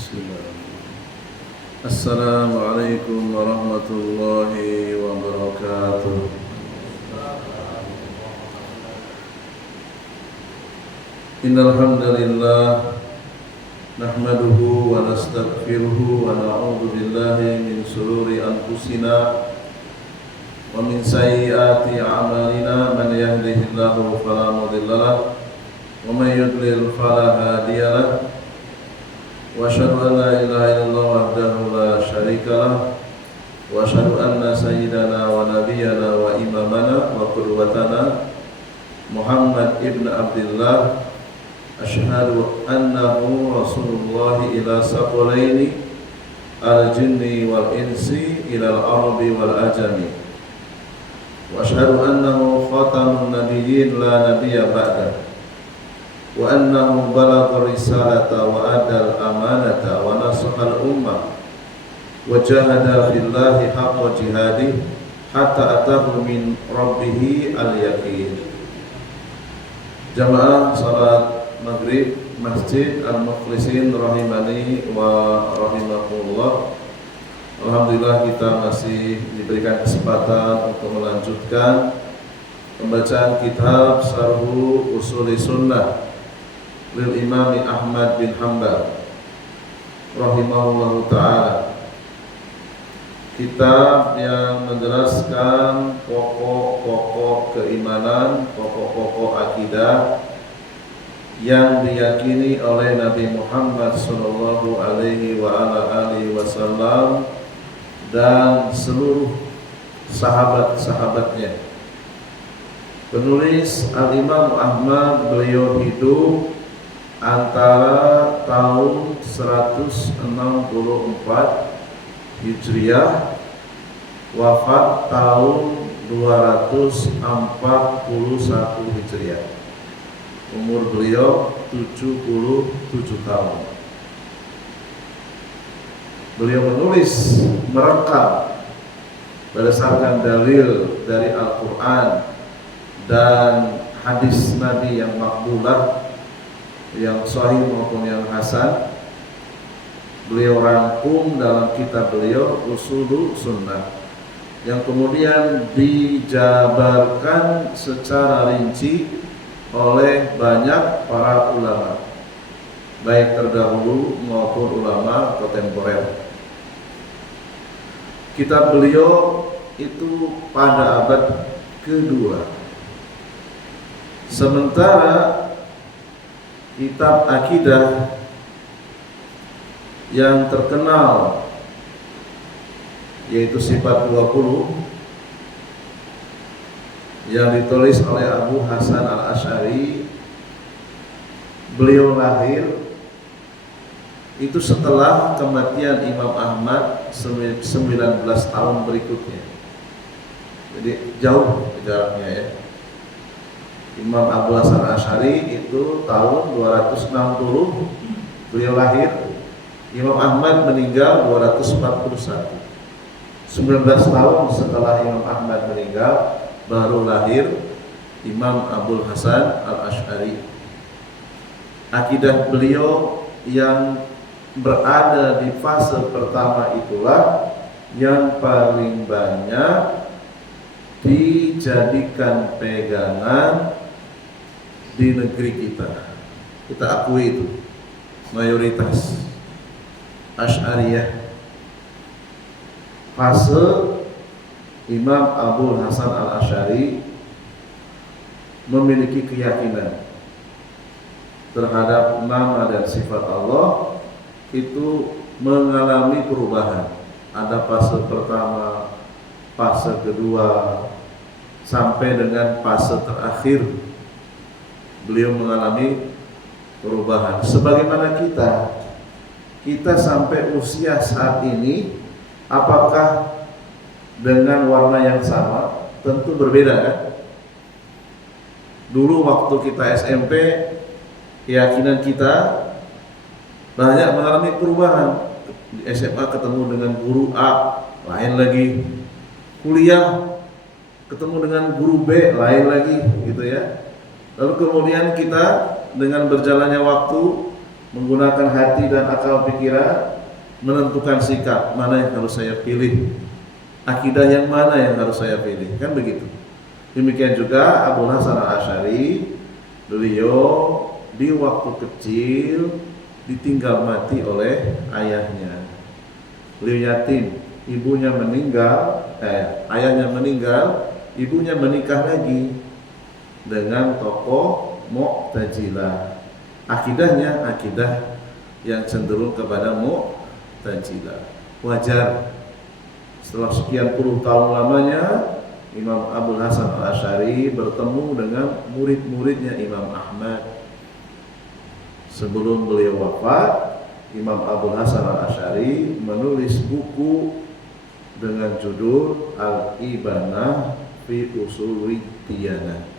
Bismillahirrahmanirrahim. Assalamualaikum warahmatullahi wabarakatuh. Innal hamdalillah nahmaduhu wa nastaghfiruhu wa na'udzu billahi min shururi anfusina wa min sayyiati a'malina. Man yahdihillahu fala mudilla lahu wa man yudlil fala hadiya lahu. Wa asyhadu an la ilaha illallah wahdahu la syarika lah wa asyhadu anna sayyidana wa nabiyyana wa imamana wa qudwatana Muhammad ibn Abdullah asyhadu annahu rasulullah ila saqalaini al-jinni wal insi ila al-arabi wal ajami wa asyhadu annahu khatamun nabiyyin la nabiyya ba'dah wa annahu balagha risalata wa adal amanata wa nasahal ummah wa jahada fillahi haqqa jihadih hatta atahu min rabbih al-yaqin. Jamaah salat maghrib Masjid Al-Mukhlisin rahimani wa rahimakumullah. Alhamdulillah kita masih diberikan kesempatan untuk melanjutkan pembacaan kitab Syarh Usuli Sunnah lil Imam Ahmad bin Hanbal rahimahullahu ta'ala. Kitab yang menjelaskan pokok-pokok keimanan, pokok-pokok akidah yang diyakini oleh Nabi Muhammad sallallahu alaihi wasallam dan seluruh sahabat-sahabatnya. Penulis Al-Imam Ahmad, beliau hidup antara tahun 164 Hijriah, wafat tahun 241 Hijriah. Umur beliau 77 tahun. Beliau menulis, merekam berdasarkan dalil dari Al-Quran dan hadis Nabi yang makbulah, yang sahih maupun yang hasan. Beliau rangkum dalam kitab beliau Usulu Sunnah, yang kemudian dijabarkan secara rinci oleh banyak para ulama, baik terdahulu maupun ulama kontemporer. Kitab beliau itu pada abad kedua. Sementara kitab akidah yang terkenal yaitu Sifat 20 yang ditulis oleh Abu Hasan al-Asy'ari, beliau lahir itu setelah kematian Imam Ahmad 19 tahun berikutnya. Jadi jauh jaraknya ya. Imam Abu Hasan al-Asy'ari itu tahun 260 beliau lahir. Imam Ahmad meninggal 241. 19 tahun setelah Imam Ahmad meninggal baru lahir Imam Abu Hasan al-Asy'ari. Akidah beliau yang berada di fase pertama itulah yang paling banyak dijadikan pegangan di negeri kita. Kita akui itu mayoritas Asy'ariyah. Fase Imam Abu Hasan al-Asy'ari memiliki keyakinan terhadap nama dan sifat Allah itu mengalami perubahan. Ada fase pertama, fase kedua, sampai dengan fase terakhir beliau mengalami perubahan. Sebagaimana kita sampai usia saat ini, apakah dengan warna yang sama? Tentu berbeda kan? Dulu waktu kita SMP, keyakinan kita banyak mengalami perubahan. Di SMA ketemu dengan guru A, lain lagi. Kuliah ketemu dengan guru B, lain lagi, gitu ya. Lalu kemudian kita dengan berjalannya waktu menggunakan hati dan akal pikiran, menentukan sikap mana yang harus saya pilih, akidah yang mana yang harus saya pilih, kan begitu. Demikian juga Abu Hasan Al-Asy'ari, beliau di waktu kecil ditinggal mati oleh ayahnya. Beliau yatim, ibunya meninggal, ayahnya meninggal, ibunya menikah lagi dengan tokoh Mu'tazilah. Akidahnya akidah yang cenderung kepada Mu'tazilah. Wajar setelah sekian puluh tahun lamanya Imam Abu Hasan Al-Asy'ari bertemu dengan murid-muridnya Imam Ahmad. Sebelum beliau wafat, Imam Abu Hasan Al-Asy'ari menulis buku dengan judul Al-Ibanah fi Ushul Diyanah.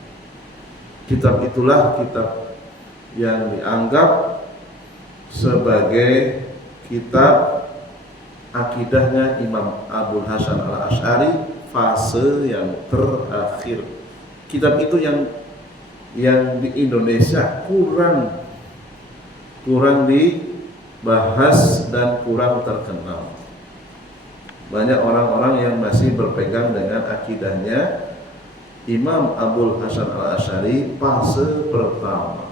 Kitab itulah kitab yang dianggap sebagai kitab akidahnya Imam Abu Hasan Al-Asy'ari fase yang terakhir. Kitab itu yang di Indonesia kurang dibahas dan kurang terkenal. Banyak orang-orang yang masih berpegang dengan akidahnya Imam Abu Hasan Al-Asy'ari fase pertama.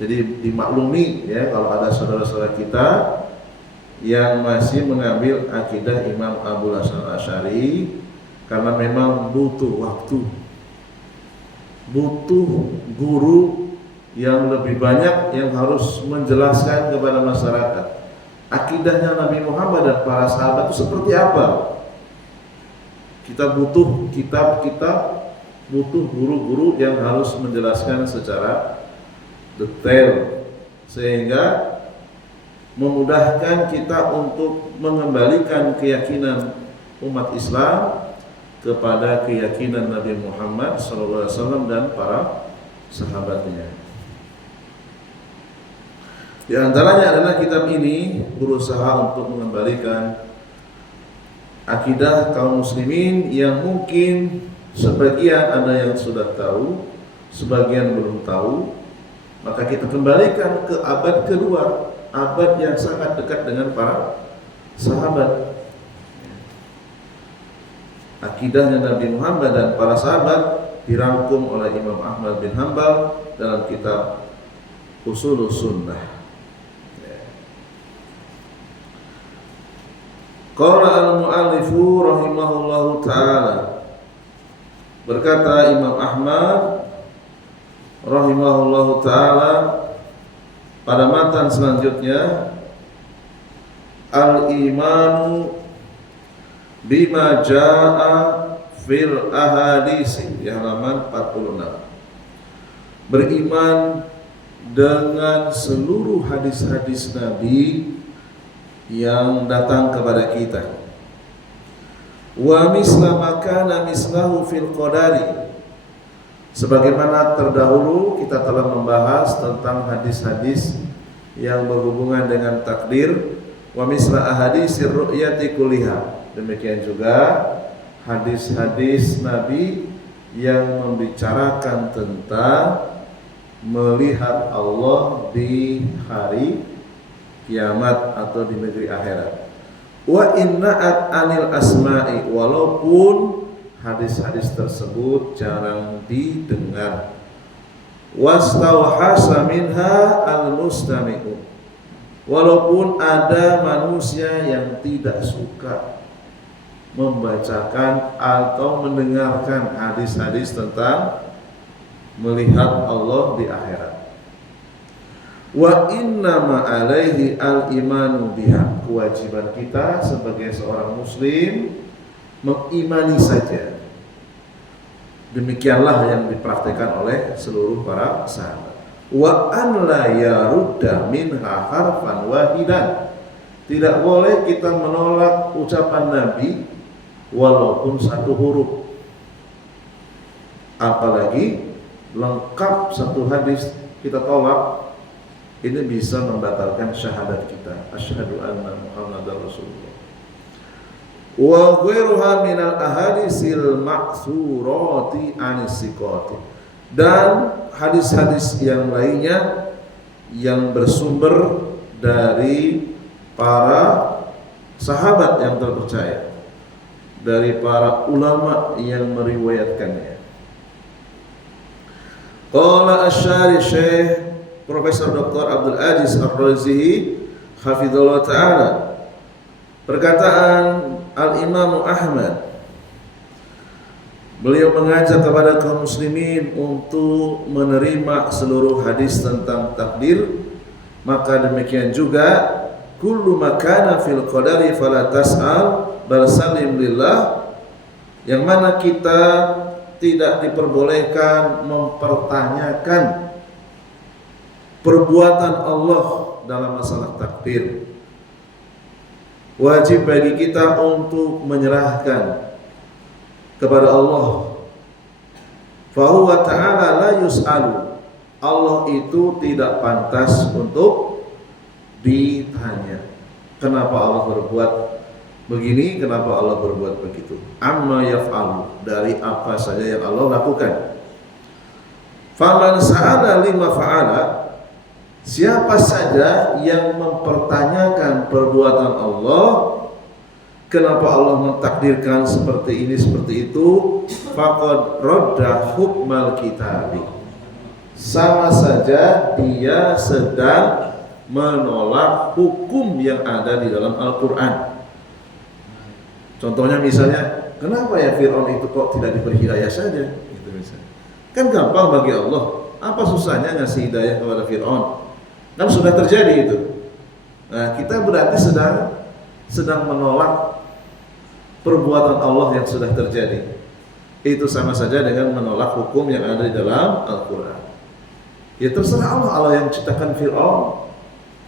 Jadi dimaklumi ya, kalau ada saudara-saudara kita yang masih mengambil akidah Imam Abu Hasan Al-Asy'ari, karena memang butuh waktu, butuh guru yang lebih banyak yang harus menjelaskan kepada masyarakat akidahnya Nabi Muhammad dan para sahabat itu seperti apa. Kita butuh kitab-kitab, butuh guru-guru yang harus menjelaskan secara detail sehingga memudahkan kita untuk mengembalikan keyakinan umat Islam kepada keyakinan Nabi Muhammad SAW dan para sahabatnya. Di antaranya adalah kitab ini berusaha untuk mengembalikan akidah kaum muslimin yang mungkin sebagian ada yang sudah tahu, sebagian belum tahu. Maka kita kembalikan ke abad kedua, abad yang sangat dekat dengan para sahabat. Akidahnya Nabi Muhammad dan para sahabat dirangkum oleh Imam Ahmad bin Hanbal dalam kitab Ushulus Sunnah. Qala al-mu'allifu rahimahullahu ta'ala, berkata Imam Ahmad rahimahullahu ta'ala pada matan selanjutnya, al-imanu bima ja'a fil ahadisi, di halaman 46. Beriman dengan seluruh hadis-hadis Nabi yang datang kepada kita. Wa misla makana mislahu fil qadari, sebagaimana terdahulu kita telah membahas tentang hadis-hadis yang berhubungan dengan takdir. Wa misla ahadisir ru'yati kulliha, demikian juga hadis-hadis Nabi yang membicarakan tentang melihat Allah di hari kiamat atau di negeri akhirat. Wa inna'at anil asma'i, walaupun hadis-hadis tersebut jarang didengar. Wastawhasa minha al-mustami'u, walaupun ada manusia yang tidak suka membacakan atau mendengarkan hadis-hadis tentang melihat Allah di akhirat. Wa innama alaihi al-imanu biha, kewajiban kita sebagai seorang muslim mengimani saja. Demikianlah yang dipraktikkan oleh seluruh para sahabat. Wa an la yarudda minha harfan wahidan, tidak boleh kita menolak ucapan Nabi walaupun satu huruf. Apalagi lengkap satu hadis kita tolak, ini bisa membatalkan syahadat kita, asyhadu anna Muhammadar Rasulullah. Wa ghairuha minal ahadisil ma'surati anisiqati, dan hadis-hadis yang lainnya yang bersumber dari para sahabat yang terpercaya, dari para ulama yang meriwayatkannya. Qala asy-syarih Syekh Profesor Dr. Abdul Aziz Ar-Razihi hafizallahu taala, perkataan Al-Imam Ahmad, beliau mengajak kepada kaum muslimin untuk menerima seluruh hadis tentang takdir. Maka demikian juga kullu makana fil qadari fala tas'al bal salim lillah, yang mana kita tidak diperbolehkan mempertanyakan perbuatan Allah dalam masalah takdir. Wajib bagi kita untuk menyerahkan kepada Allah. Fa huwa ta'ala la yus'alu, Allah itu tidak pantas untuk ditanya. Kenapa Allah berbuat begini, kenapa Allah berbuat begitu? Amma yaf'alu, dari apa saja yang Allah lakukan. Faman sa'ala lima fa'ala, siapa saja yang mempertanyakan perbuatan Allah, kenapa Allah mentakdirkan seperti ini seperti itu, faqad radda hukmal kitabi, sama saja dia sedang menolak hukum yang ada di dalam Al-Quran. Contohnya misalnya, kenapa ya Fir'aun itu kok tidak diberi hidayah saja? Gitu misalnya. Kan gampang bagi Allah, apa susahnya ngasih hidayah kepada Fir'aun? Kan sudah terjadi itu. Nah, kita berarti sedang menolak perbuatan Allah yang sudah terjadi. Itu sama saja dengan menolak hukum yang ada di dalam Al-Quran. Ya terserah Allah, Allah yang ciptakan Fir'aun.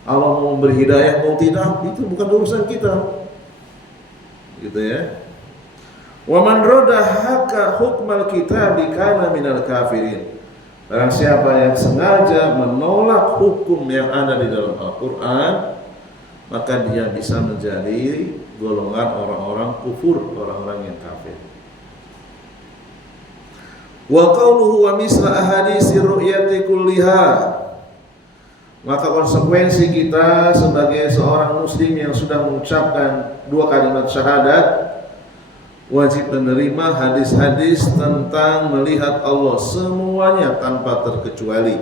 Allah mau memberi hidayah mau tidak, itu bukan urusan kita. Gitu ya. Wa man radahaka hukmal kitabi kana minal kafirin. Barang siapa yang sengaja menolak hukum yang ada di dalam Al-Quran, maka dia bisa menjadi golongan orang-orang kufur, orang-orang yang kafir. Wa qawluhu wa misla ahadisi ru'yati kulliha, maka konsekuensi kita sebagai seorang muslim yang sudah mengucapkan dua kalimat syahadat, wajib menerima hadis-hadis tentang melihat Allah semuanya tanpa terkecuali.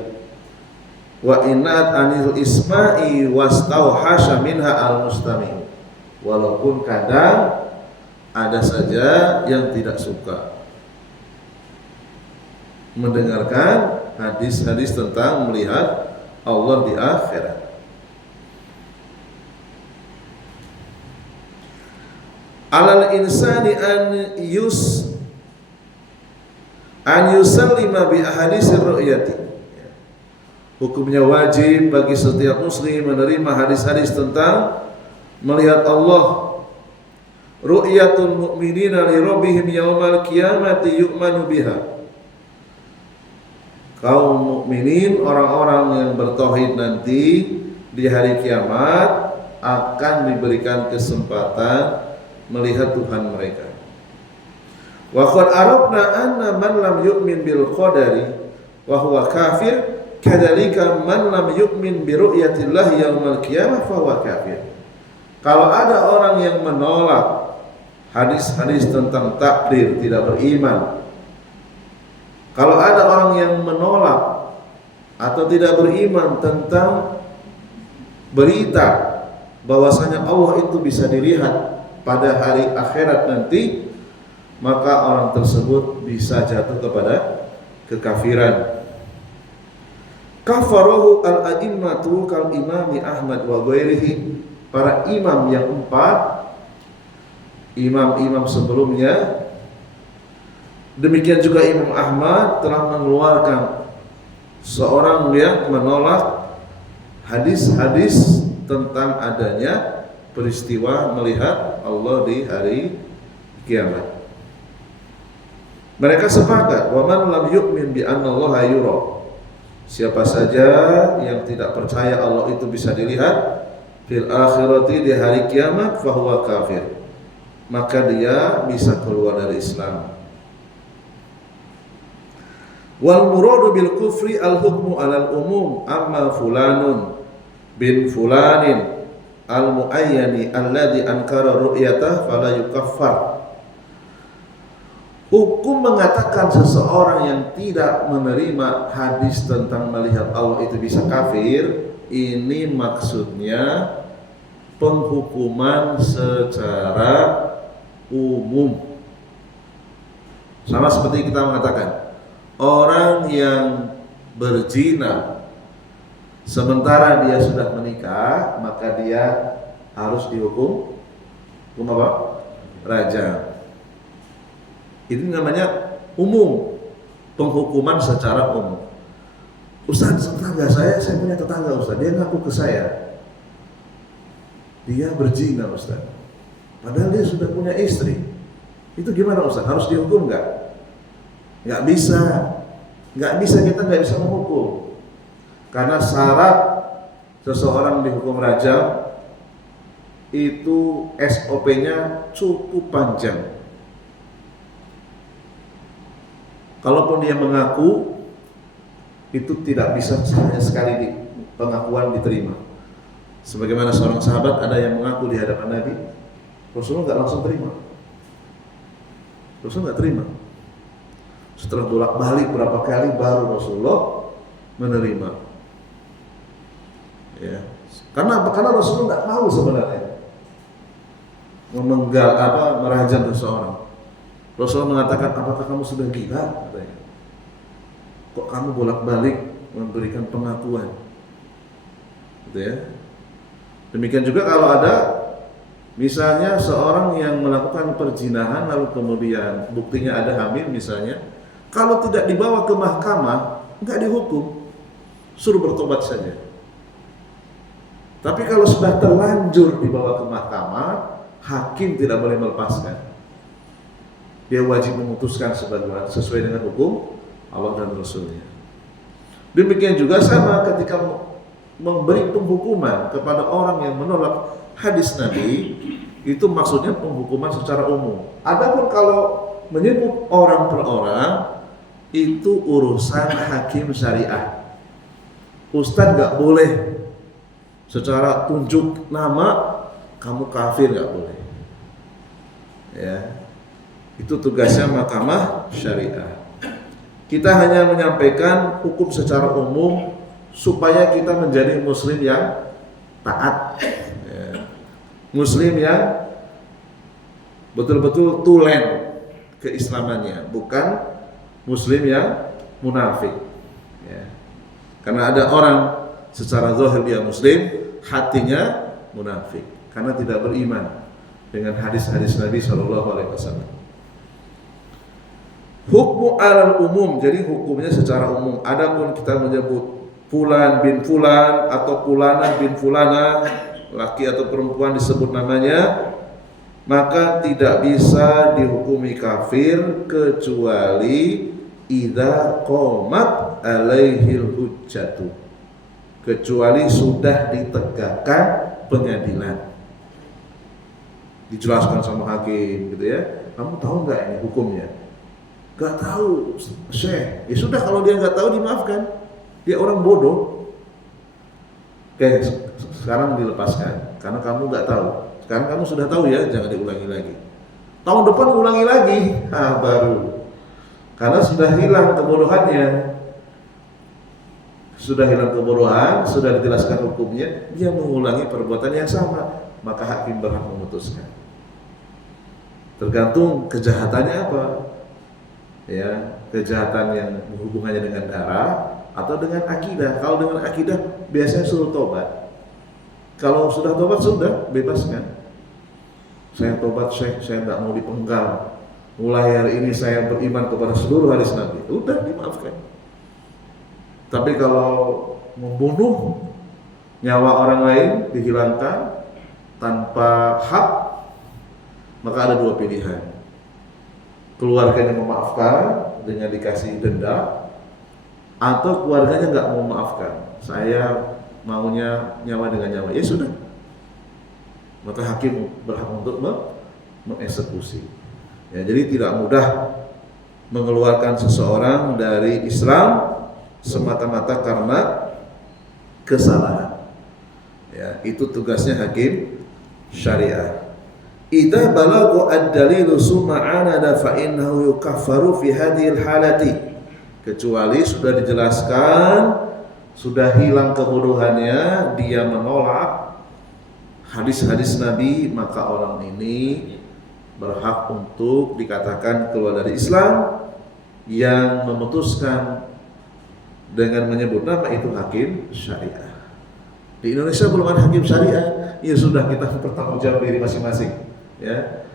Wa inat anil isma'i wastauhasha minha al-mustami', walaupun kadang ada saja yang tidak suka mendengarkan hadis-hadis tentang melihat Allah di akhirat. Alal insani an yusallima bi ahaditsir ru'yati. Hukumnya wajib bagi setiap muslim menerima hadis-hadis tentang melihat Allah. Ru'yatul mu'minina li rabbihim yaumal qiyamati yu'manu biha. Kaum mukminin, orang-orang yang bertauhid nanti di hari kiamat akan diberikan kesempatan melihat Tuhan mereka. Wa qad arabna anna man lam yu'min bil qadari wa huwa kafir, kadzalika man lam yu'min bi ru'yatillahi yaumil qiyamah fa huwa kafir. Kalau ada orang yang menolak hadis-hadis tentang takdir, tidak beriman. Kalau ada orang yang menolak atau tidak beriman tentang berita bahwasanya Allah itu bisa dilihat pada hari akhirat nanti, maka orang tersebut bisa jatuh kepada kekafiran. Kafarahu al-a'immatu kal imami Ahmad wa ghairihi. Para imam yang empat, imam-imam sebelumnya, demikian juga Imam Ahmad telah mengeluarkan seorang yang menolak hadis-hadis tentang adanya peristiwa melihat Allah di hari kiamat. Mereka sepakat, wa man lam yu'min bi anna Allaha yura. Siapa saja yang tidak percaya Allah itu bisa dilihat fil akhirati, di hari kiamat, fa huwa kafir, maka dia bisa keluar dari Islam. Wal muradu bil kufri al hukmu alal umum amma fulanun bin fulanin al muayyani alladhi ankara ru'yatah fala yukaffar. Hukum mengatakan seseorang yang tidak menerima hadis tentang melihat Allah itu bisa kafir, ini maksudnya penghukuman secara umum. Sama seperti kita mengatakan orang yang berzina sementara dia sudah menikah, maka dia harus dihukum apa? Rajam. Ini namanya umum, penghukuman secara umum. Ustaz, tetangga saya punya tetangga Ustaz, dia ngaku ke saya dia berzina Ustaz, padahal dia sudah punya istri. Itu gimana Ustaz? Harus dihukum nggak? Nggak bisa, kita nggak bisa menghukum. Karena syarat seseorang dihukum rajam itu SOP-nya cukup panjang. Kalaupun dia mengaku, itu tidak bisa hanya sekali di pengakuan diterima. Sebagaimana seorang sahabat ada yang mengaku di hadapan Nabi, Rasulullah nggak langsung terima. Rasulullah nggak terima. Setelah bolak-balik berapa kali baru Rasulullah menerima. Ya. Karena apa? Karena Rasulullah nggak mau sebenarnya merajam seseorang. Rasulullah mengatakan, apakah kamu sudah gila? Katanya. Kok kamu bolak-balik memberikan pengakuan? Gitu ya. Demikian juga kalau ada misalnya seorang yang melakukan perzinahan lalu kemudian buktinya ada hamil misalnya, kalau tidak dibawa ke mahkamah nggak dihukum, suruh bertobat saja. Tapi kalau sudah terlanjur dibawa ke mahkamah, hakim tidak boleh melepaskan. Dia wajib memutuskan sesuai dengan hukum Allah dan Rasulnya. Demikian juga sama ketika memberi penghukuman kepada orang yang menolak hadis Nabi, itu maksudnya penghukuman secara umum. Adapun kalau menyebut orang per orang, itu urusan hakim syariah. Ustadz nggak boleh secara tunjuk nama kamu kafir, nggak boleh. Ya. Itu tugasnya mahkamah syariah. Kita hanya menyampaikan hukum secara umum supaya kita menjadi muslim yang taat, ya. Muslim yang betul-betul tulen keislamannya, bukan muslim yang munafik, ya. Karena ada orang secara zahir dia muslim, hatinya munafik karena tidak beriman dengan hadis-hadis Nabi SAW. Hukmu alal umum, jadi hukumnya secara umum. Adapun kita menyebut fulan bin fulan atau fulanah bin fulanah, laki atau perempuan disebut namanya, maka tidak bisa dihukumi kafir kecuali idza qamat alaihil hujjatu, kecuali sudah ditegakkan pengadilan, dijelaskan sama hakim gitu ya. Kamu tahu nggak ini hukumnya? Gak tahu, Syekh. Ya sudah, kalau dia gak tahu dimaafkan. Dia orang bodoh. Oke, sekarang dilepaskan karena kamu gak tahu. Sekarang kamu sudah tahu ya, jangan diulangi lagi. Tahun depan ulangi lagi, baru. Karena sudah hilang kebodohannya. Sudah hilang kebodohan, sudah dijelaskan hukumnya, dia mengulangi perbuatan yang sama, maka hakim berhak memutuskan. Tergantung kejahatannya apa. Ya, kejahatan yang hubungannya dengan darah atau dengan akidah. Kalau dengan akidah biasanya suruh tobat. Kalau sudah tobat sudah bebaskan. Saya tobat, saya tidak mau dipenggal. Mulai hari ini saya beriman kepada seluruh hadis Nabi. Udah dimaafkan. Tapi kalau membunuh, nyawa orang lain dihilangkan tanpa hak, maka ada dua pilihan. Keluarganya memaafkan dengan dikasih denda, atau keluarganya nggak mau memaafkan, saya maunya nyawa dengan nyawa, ya sudah, maka hakim berhak untuk mengeksekusi. Ya, jadi tidak mudah mengeluarkan seseorang dari Islam semata-mata karena kesalahan. Ya, itu tugasnya hakim syariah. Idza balagha ad-dalilu summa anada fa innahu yukaffaru fi hadhil halati. Kecuali sudah dijelaskan, sudah hilang kebodohannya, dia menolak hadis-hadis Nabi, maka orang ini berhak untuk dikatakan keluar dari Islam. Yang memutuskan dengan menyebut nama itu hakim syariah. Di Indonesia belum ada hakim syariah, ya sudah, kita bertanggung diri masing-masing. Ya,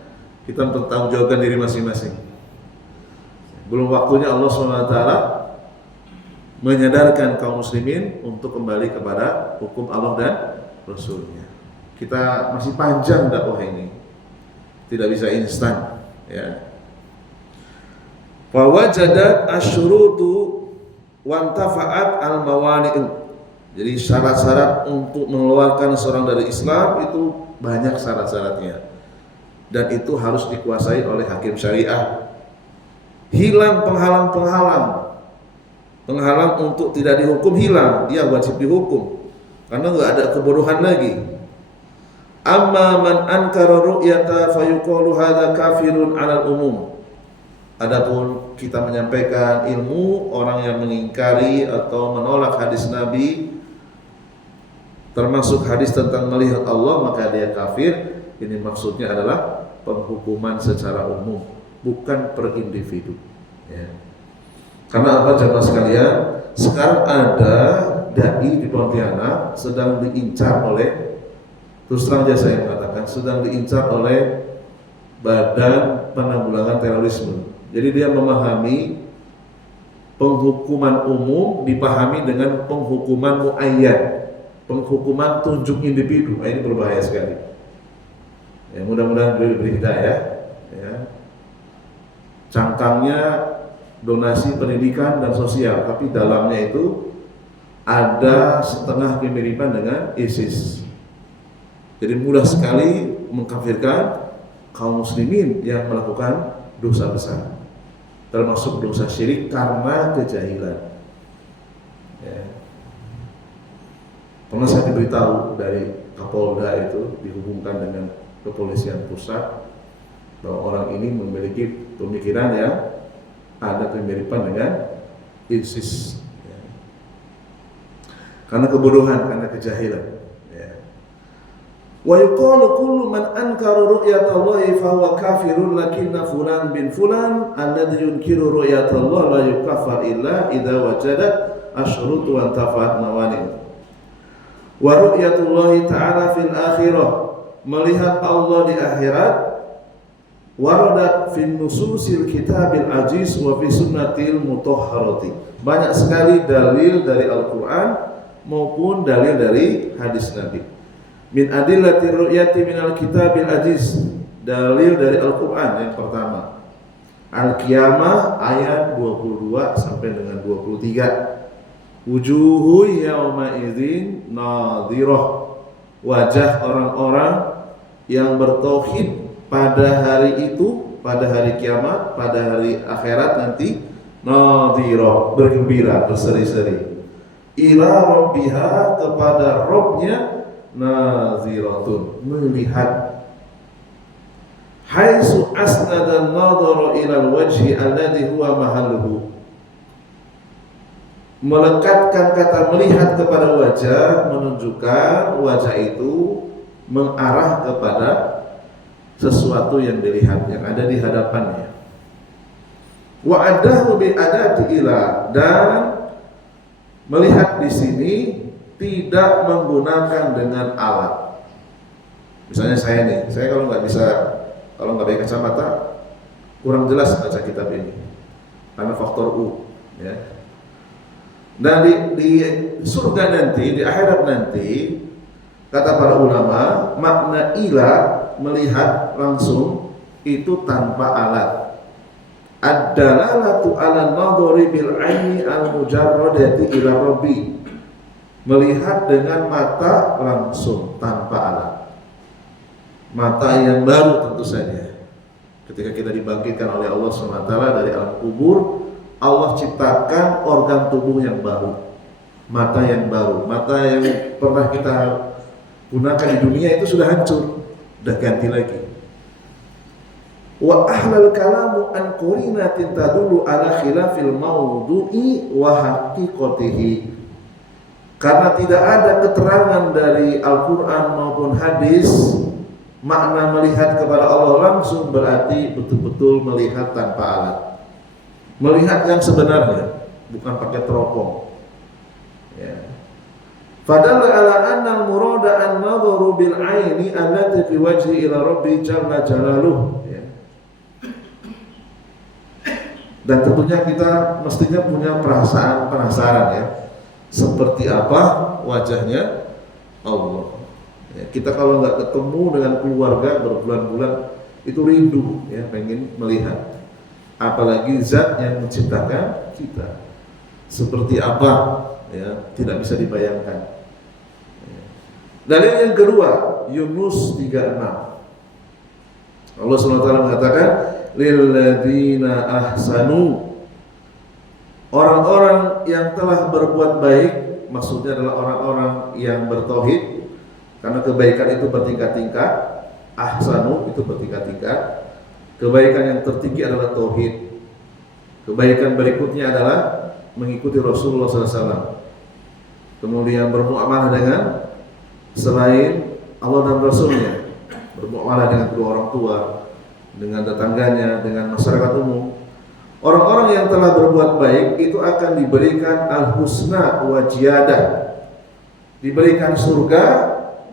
kita mempertanggungjawabkan diri masing-masing. Belum waktunya Allah SWT menyadarkan kaum muslimin untuk kembali kepada hukum Allah dan Rasulnya. Kita masih panjang dakwah ini, tidak bisa instan. Ya. Wa wajadat asyurutu wantafa'at al-mawani'u. Jadi syarat-syarat untuk mengeluarkan seorang dari Islam itu banyak syarat-syaratnya, dan itu harus dikuasai oleh hakim syariah. Hilang penghalang untuk tidak dihukum, hilang, dia wajib dihukum karena nggak ada kebodohan lagi. Amma man ankara ru'yata fayuqalu hadza kafirun 'alal umum. Adapun kita menyampaikan ilmu, orang yang mengingkari atau menolak hadis Nabi, termasuk hadis tentang melihat Allah, maka dia kafir. Ini maksudnya adalah penghukuman secara umum, bukan per individu. Ya. Karena apa jemaah sekalian? Sekarang ada dai di Pontianak sedang diincar oleh, terus terang aja saya mengatakan, sedang diincar oleh Badan Penanggulangan Terorisme. Jadi dia memahami penghukuman umum dipahami dengan penghukuman muayyan, penghukuman tunjuk individu. Ini berbahaya sekali. Ya, mudah-mudahan beliau diberi hidayah. Ya. Cangkangnya donasi pendidikan dan sosial, tapi dalamnya itu ada setengah kemiripan dengan ISIS. Jadi mudah sekali mengkafirkan kaum muslimin yang melakukan dosa besar, termasuk dosa syirik karena kejahilan. Ya. Pernah saya diberitahu dari Kapolda itu dihubungkan dengan kepolisian pusat bahwa orang ini memiliki pemikiran yang ada kemiripan dengan ISIS. Ya. Karena kebodohan, karena kejahilan. Wa yuqalu kullu man ankara ru'yatallahi fa huwa kafirun lakinna fulan bin fulan alladhi yunkiru ru'yatallahi la yukaffar illa idza wajadat asyrutu wa tafat mawani. Wa ru'yatullahi ta'ala fil akhirah, melihat Allah di akhirat, waradat fin nususil kitabil aziz wa fi sunnatil mutahharati. Banyak sekali dalil dari Al-Qur'an maupun dalil dari hadis Nabi. Min adillati ru'yati minal kitabil aziz, dalil dari Al-Qur'an yang pertama Al-Qiyamah ayat 22 sampai dengan 23. Wujuhu yawma idzin nadhirah, wajah orang-orang yang bertauhid pada hari itu, pada hari kiamat, pada hari akhirat nanti, nadhirah, bergembira, berseri-seri. Ila rabbiha, kepada Rabbnya, naziratun, melihat. Haitsu asnada an-nadhara ila al-wajhi alladhi huwa mahalluhu, melekatkan kata melihat kepada wajah, menunjukkan wajah itu mengarah kepada sesuatu yang dilihat, yang ada di hadapannya. Wa adahu bi adati ila, dan melihat di sini tidak menggunakan dengan alat. Misalnya saya nih, saya kalau nggak pakai kacamata, kurang jelas baca kitab ini karena faktor U. Ya. Dan di surga nanti, di akhirat nanti, kata para ulama, makna ila, melihat langsung, itu tanpa alat. Ad-dalalatu ala nadhari bil aini al-mujarradati ila rabbi, melihat dengan mata langsung tanpa alat, mata yang baru tentu saja. Ketika kita dibangkitkan oleh Allah SWT dari alam kubur, Allah ciptakan organ tubuh yang baru, mata yang baru, mata yang pernah kita gunakan di dunia itu sudah hancur, udah ganti lagi. Wa ahlal kalamu an qurinatin tadullu ala khilafil mawdu'i wa haqiqatihi. Karena tidak ada keterangan dari Al-Quran maupun hadis, makna melihat kepada Allah langsung berarti betul-betul melihat tanpa alat, melihat yang sebenarnya, bukan pakai teropong. Ya. Fadalla ala anna al-murada an-nadharu bil aini allati fi wajhi ila rabbi jalla jalaluh. Ya. Dan tentunya kita mestinya punya perasaan penasaran ya, seperti apa wajahnya Allah. Ya, kita kalau nggak ketemu dengan keluarga berbulan-bulan itu rindu ya, pengen melihat. Apalagi zat yang menciptakan kita seperti apa ya, tidak bisa dibayangkan. Ya. Dalil yang kedua, Yunus 36. Allah SWT mengatakan lilladzina ahsanu, orang-orang yang telah berbuat baik, maksudnya adalah orang-orang yang bertauhid. Karena kebaikan itu bertingkat-tingkat, ahsanu itu bertingkat-tingkat. Kebaikan yang tertinggi adalah tauhid. Kebaikan berikutnya adalah mengikuti Rasulullah SAW. Kemudian bermuamalah dengan selain Allah dan Rasulnya, bermuamalah dengan kedua orang tua, dengan tetangganya, dengan masyarakat umum. Orang-orang yang telah berbuat baik itu akan diberikan al-husna wa jiyadah, diberikan surga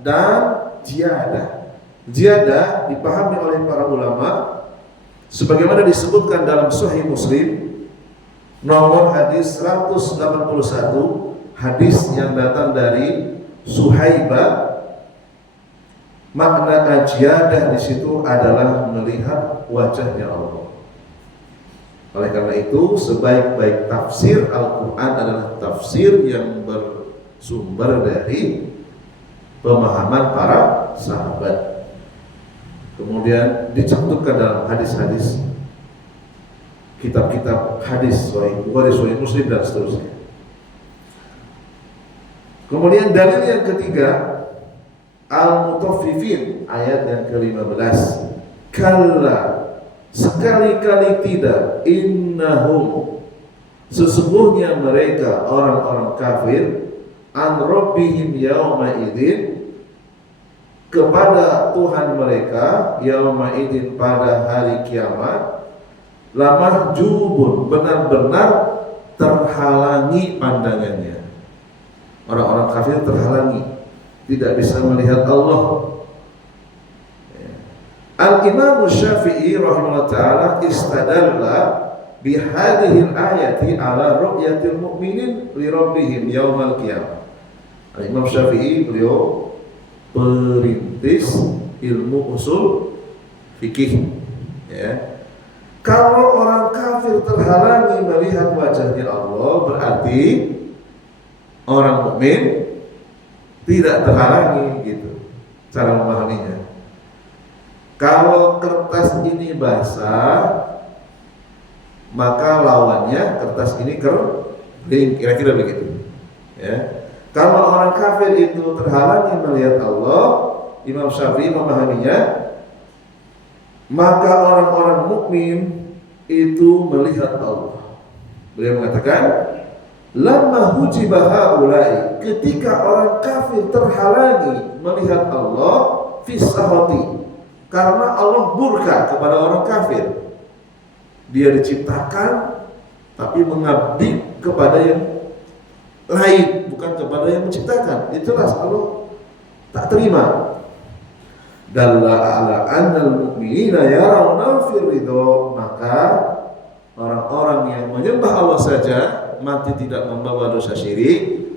dan jiyadah. Jiyadah dipahami oleh para ulama sebagaimana disebutkan dalam Sahih Muslim nomor hadis 181, hadis yang datang dari Suhaibah. Makna jiyadah di situ adalah melihat wajahnya Allah. Oleh karena itu, sebaik-baik tafsir Al-Quran adalah tafsir yang bersumber dari pemahaman para sahabat. Kemudian dicantumkan dalam hadis-hadis, kitab-kitab hadis, Sahih Bukhari, Sahih Muslim dan seterusnya. Kemudian dalil yang ketiga, Al-Mutaffifin ayat yang ke-15. Kalla, sekali-kali tidak, innahum, sesungguhnya mereka orang-orang kafir, an rabbihim yauma idzin, kepada Tuhan mereka yauma idzin pada hari kiamat, lamahjubun, benar-benar terhalangi pandangannya. Orang-orang kafir terhalangi, tidak bisa melihat Allah. Al-Imam Syafi'i rahimahullah ta'ala istadalla bihadihil ayati ala ru'yatil mu'minin li rabbihim yaumal qiyamah. Al-Imam Syafi'i beliau perintis ilmu usul fikih ya. Kalau orang kafir terhalangi melihat wajahnya Allah, berarti orang mukmin tidak terhalangi, gitu cara memahaminya. Kalau kertas ini basah, maka lawannya kertas ini kering, kira-kira begitu ya. Kalau orang kafir itu terhalangi melihat Allah, Imam Syafi'i memahaminya, maka orang-orang mukmin itu melihat Allah. Beliau mengatakan, lamma hujiba haula'i, ketika orang kafir terhalangi melihat Allah, fisahati, karena Allah murka kepada orang kafir. Dia diciptakan tapi mengabdi kepada yang lain, bukan kepada yang menciptakan. Itu jelas Allah tak terima. Dalla ala annal mu'minina yarawna fi ridho, maka orang-orang yang menyembah Allah saja, mati tidak membawa dosa syirik,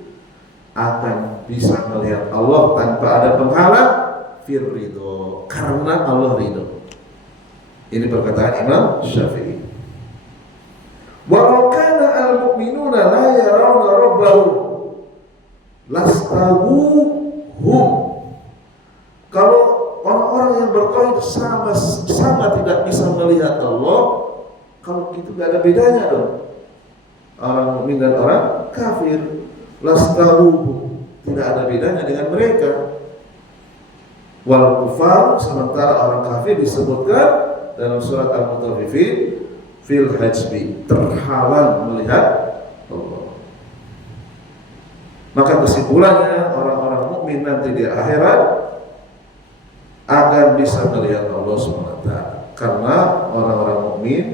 akan bisa melihat Allah tanpa ada penghalang, fir ridho, karena Allah ridho. Ini perkataan Imam Syafi'i. Walau kana al-mu'minuna la yarawna rabbahum lastaguhum, kalau orang-orang yang bertauhid sama tidak bisa melihat Allah, kalau gitu gak ada bedanya dong. Orang mukmin dan orang kafir, lastahu, tidak ada bedanya dengan mereka. Wal kufar, sementara orang kafir disebutkan dalam surat Al-Mutaffifin fil hajbi, terhalang melihat Allah. Maka kesimpulannya, orang-orang mukmin nanti di akhirat akan bisa melihat Allah SWT, karena orang-orang mukmin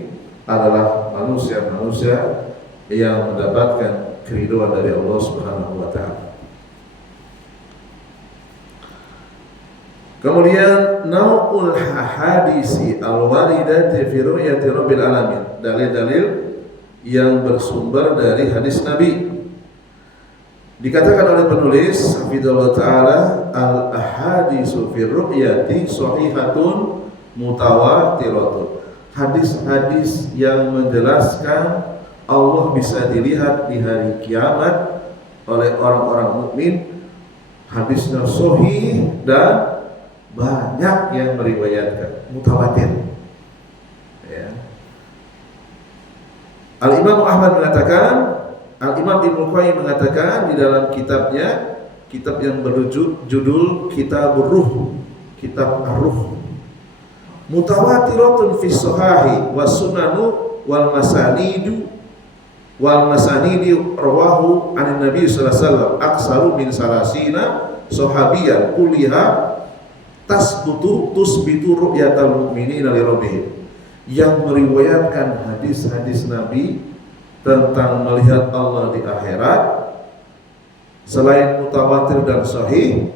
adalah manusia-manusia yang mendapatkan keridhaan dari Allah Subhanahu wa taala. Kemudian nau'ul hadisi al-waridati fi ru'yati rabbil alamin, dalil-dalil yang bersumber dari hadis Nabi. Dikatakan oleh penulis hafizallahu taala, al-ahadisu fi ru'yati sahihatun mutawatiratun. Hadis-hadis yang menjelaskan Allah bisa dilihat di hari kiamat oleh orang-orang mukmin, hadisnya sahih dan banyak yang meriwayatkan, mutawatir. Ya. Al-Imam Ahmad mengatakan, Al-Imam Ibnu Qayyim mengatakan di dalam kitabnya, kitab yang berjudul Kitabur Ruh, Kitab Ar-Ruh, mutawatiratun fi sahihi was sunanu wal masanidi rawahu anin nabi sallallahu alaihi wasallam aksaru min salasina sahabiyan kuliha tusbitu ru'yatal mu'minina li rabbihim, yang meriwayatkan hadis-hadis Nabi tentang melihat Allah di akhirat selain mutawatir dan sahih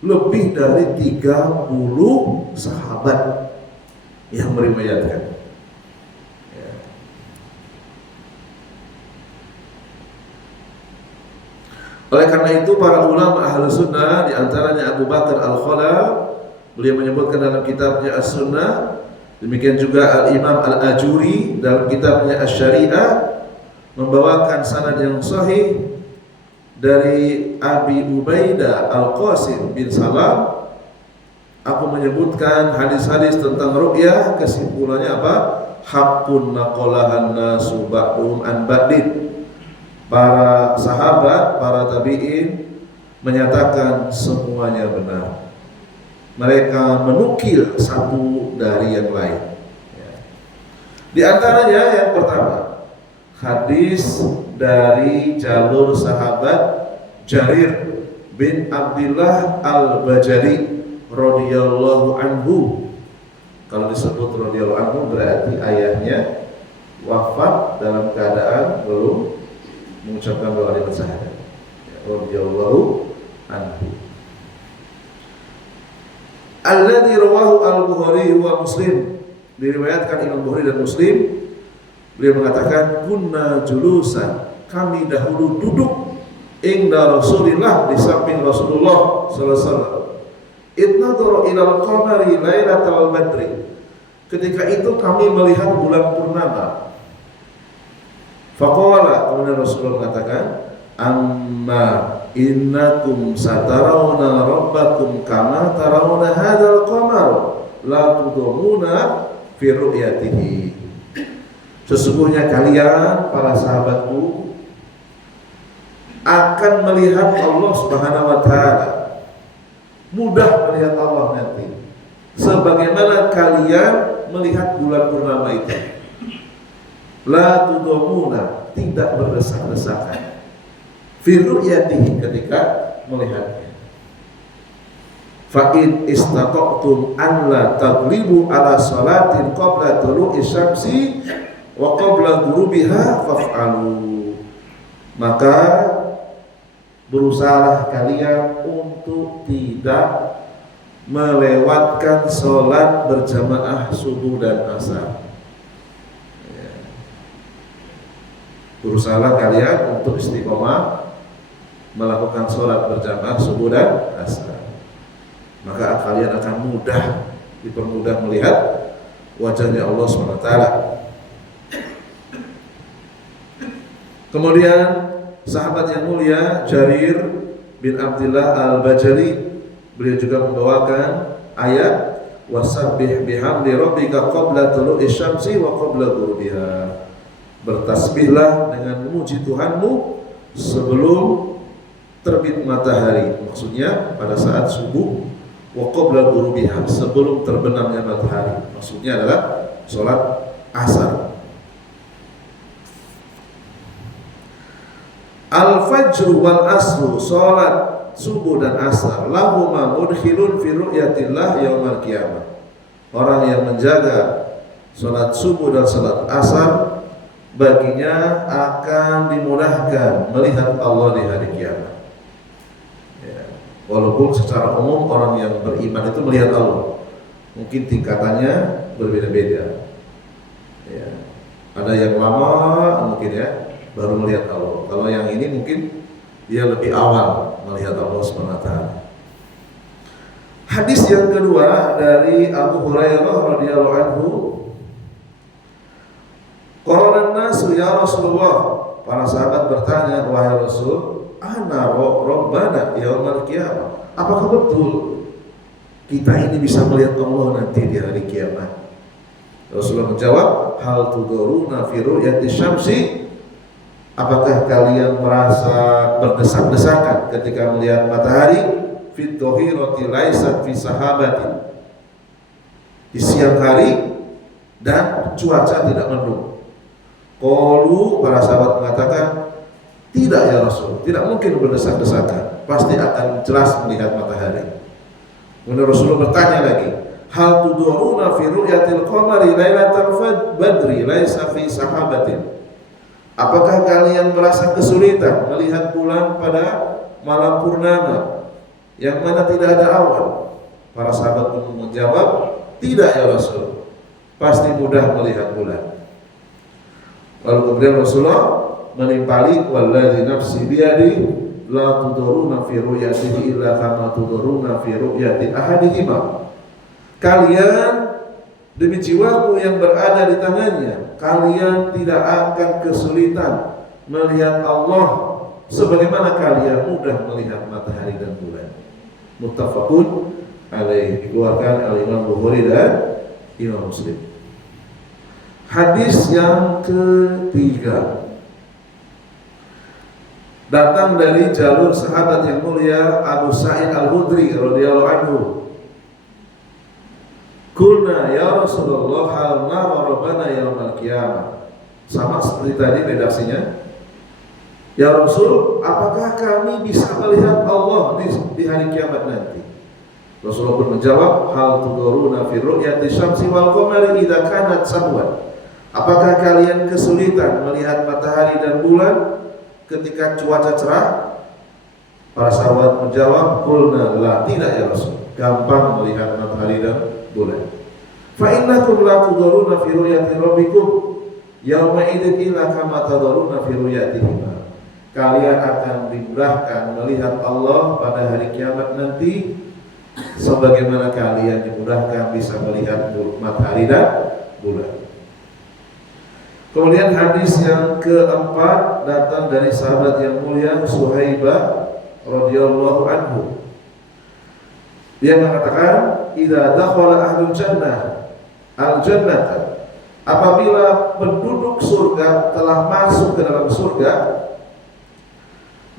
lebih dari 30 sahabat yang meriwayatkan. Oleh karena itu para ulama ahlu sunnah, diantaranya Abu Bakar Al-Khalal, beliau menyebutkan dalam kitabnya As-Sunnah, demikian juga Al-Imam Al-Ajuri dalam kitabnya Asy-Syari'ah, membawakan sanad yang sahih dari Abi Ubaidah Al-Qasim bin Salam. Aku menyebutkan hadis-hadis tentang ru'yah, kesimpulannya apa? Haqqun naqalahan nasu ba'dhum an ba'din. Para sahabat, para tabi'in menyatakan semuanya benar. Mereka menukil satu dari yang lain. Di antaranya yang pertama, hadis dari jalur sahabat Jarir bin Abdullah Al-Bajali radhiyallahu anhu. Kalau disebut radhiyallahu anhu berarti ayahnya wafat dalam keadaan belum mengucapkan dua kalimat syahadat. Radhiyallahu anhu. Alladzi rawahu Al-Bukhari wa Muslim, diriwayatkan Imam Bukhari dan Muslim. Beliau mengatakan, kunna julusan, kami dahulu duduk inda Rasulillah, di samping Rasulullah sallallahu alaihi wasallam. Idnadhara ilal qamari lailatal badri, ketika itu kami melihat bulan purnama. Faqala, kemudian Rasulullah mengatakan, amma innakum satarawna rabbakum kama tarawna hadzal qamar la tudamuna fi ru'yatihi. Sesungguhnya kalian para sahabatku akan melihat Allah Subhanahu wa taala, mudah melihat Allah nanti sebagaimana kalian melihat bulan purnama itu. La tudamuna, tidak berdesak-desakan, fi ru'yatihi, ketika melihatnya. Fa in istata'tum an la taglibu ala salatin qabla tulu'i syamsi wa qabla ghurubiha faf'alu, maka berusahalah kalian untuk tidak melewatkan sholat berjamaah subuh dan asar. Berusahalah kalian untuk istiqomah melakukan sholat berjamaah subuh dan asar, maka kalian akan mudah, dipermudah melihat wajahnya Allah SWT. Kemudian sahabat yang mulia Jarir bin Abdullah Al-Bajali Beliau juga membawakan ayat wasabbih bihamdi rabbika qabla tulu'i syamsi wa qabla ghurubiha. Bertasbihlah dengan memuji Tuhanmu sebelum terbit matahari, maksudnya pada saat subuh, wa qabla ghurubiha, sebelum terbenamnya matahari, maksudnya adalah salat asar. Al-fajr wal asru, salat subuh dan asar, lahuma mudkhilun fi ru'yatillah yaumal qiyamah. Orang yang menjaga salat subuh dan salat asar, baginya akan dimudahkan melihat Allah di hari kiamat. Ya. Walaupun secara umum orang yang beriman itu melihat Allah, mungkin tingkatannya berbeda-beda. Ya. Ada yang lama mungkin ya baru melihat Allah. Kalau yang ini mungkin dia lebih awal melihat Allah SWT. Hadis yang kedua dari Abu Hurairah radhiyallahu anhu, qala an-nasu ya Rasulullah, para sahabat bertanya, wahai Rasul, ana rabbana yaumal qiyamah, apakah betul kita ini bisa melihat Allah nanti di hari kiamat? Rasulullah menjawab, hal tuduruna fi ru'yati syamsi, apakah kalian merasa berdesak-desakan ketika melihat matahari? Fit dhahirati laisat fi sahabatin, di siang hari dan cuaca tidak mendung. Qalu, para sahabat mengatakan, tidak ya Rasul, tidak mungkin berdesak-desakan, pasti akan jelas melihat matahari. Kemudian Rasulullah bertanya lagi, hal tuduruna fi ru'yatil qamari lailatal badri laisa fi sahabatin, apakah kalian merasa kesulitan melihat bulan pada malam purnama yang mana tidak ada awan? Para sahabat pun menjawab, tidak ya Rasul, pasti mudah melihat bulan. Lalu kemudian Rasulullah menimpali, walladzi nafsi biyadi la tuduruna fi ru'yatihi illa kama tuduruna fi ru'yati ahadihima. Kalian, demi jiwaku yang berada di tangannya, kalian tidak akan kesulitan melihat Allah sebagaimana kalian mudah melihat matahari dan bulan. Muttafaqun alaih, dikeluarkan oleh Imam Bukhari dan Imam Muslim. Hadis yang ketiga datang dari jalur sahabat yang mulia Abu Sa'id Al-Khudri radhiyallahu anhu. Qulna ya Rasulullah hal nara rabbana yaumal qiyamah. Sama seperti tadi redaksinya. Ya Rasul, apakah kami bisa melihat Allah di hari kiamat nanti? Rasulullah pun menjawab, hal tuduruna fi ru'yati syamsi wal qamari idza kanat sahwan. Apakah kalian kesulitan melihat matahari dan bulan ketika cuaca cerah? Para sahabat menjawab, qulna la, tidak ya Rasul, gampang melihat matahari dan bulan. Fa innakum la tuduruna fi ru'yati rabbikum yauma idzin illa kama tuduruna fi ru'yatihima. Kalian akan dimudahkan melihat Allah pada hari kiamat nanti sebagaimana kalian dimudahkan bisa melihat matahari dan bulan. Kemudian hadis yang keempat datang dari sahabat yang mulia Suhaibah radhiyallahu anhu. Dia mengatakan, idza dakhala ahlul jannah al-jannata, apabila penduduk surga telah masuk ke dalam surga,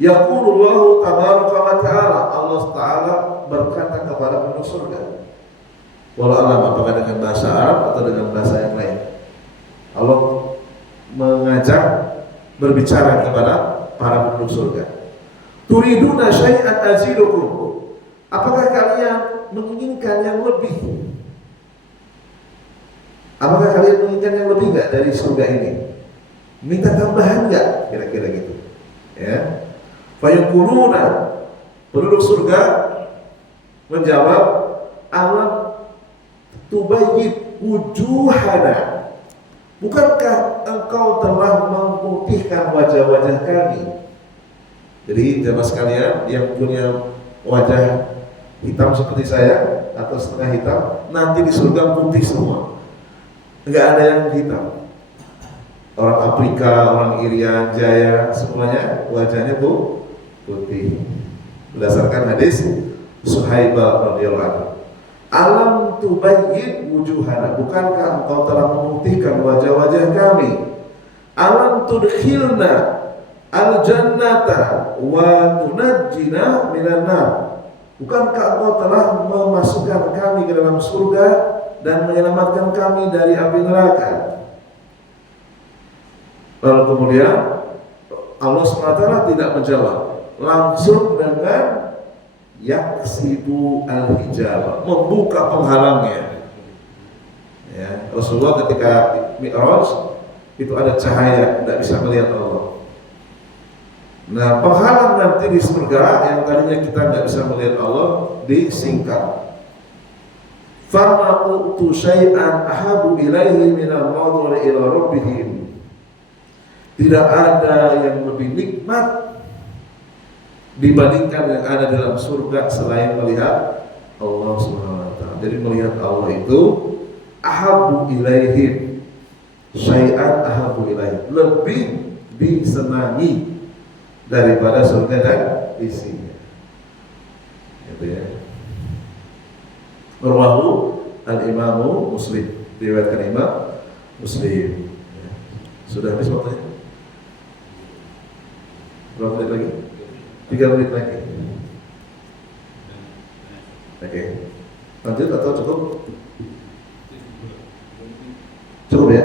yaqulullahu tabaraka wa ta'ala, Allah Ta'ala berkata kepada penduduk surga. Walau alam, apakah dengan bahasa Arab atau dengan bahasa yang lain, Allah mengajak berbicara kepada para penduduk surga. Turiduna syai'an azidukum, apakah kalian menginginkan yang lebih? Apakah kalian menginginkan yang lebih enggak dari surga ini? Minta tambahan enggak? Kira-kira gitu. Ya. Fayaquluna, penduduk surga menjawab, alam tubayyib wujuhana, bukankah engkau telah memutihkan wajah-wajah kami? Jadi jemaah sekalian yang punya wajah hitam seperti saya atau setengah hitam, nanti di surga putih semua, enggak ada yang hitam. Orang Afrika, orang Irian Jaya, semuanya wajahnya putih. Berdasarkan hadis Suhaibah radhiyallahu anhu. Alam tubayyid wujuhana, bukankah engkau telah memutihkan wajah-wajah kami? Alam tudkhilna al-jannata wa tunajjina minan nar, bukankah engkau telah memasukkan kami ke dalam surga dan menyelamatkan kami dari api neraka? Lalu kemudian Allah SWT tidak menjawab, langsung dengan yaksibu al-hijab, membuka penghalangnya. Ya, Rasulullah ketika Mi'raj itu ada cahaya, tidak bisa melihat Allah. Nah, penghalang nanti di surga yang tadinya kita tidak bisa melihat Allah disingkat. Fama utu syai'an ahabu ilaihi minal nadhari ila rabbihim. Tidak ada yang lebih nikmat dibandingkan yang ada dalam surga selain melihat Allah Subhanahu wa taala. Jadi melihat Allah itu ahabu ilaihim, syai'an ahabu ilaihim, lebih disenangi daripada surga dan isinya. Gitu ya. Rawahu al-Imamu Muslim, diriwayatkan Imam Muslim. Sudah habis waktunya? Berapa menit lagi? 3 menit lagi. Oke. Lanjut atau cukup? Cukup ya?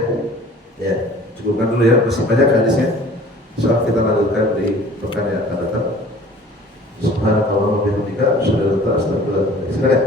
Ya, cukupkan dulu ya. Masih banyak hadisnya. Saat kita lanjutkan di pekan yang akan datang. Subhanallah wa bihamdika, asyhadu an la ilaha illa anta, astaghfiruka wa atubu ilaik. Silakan.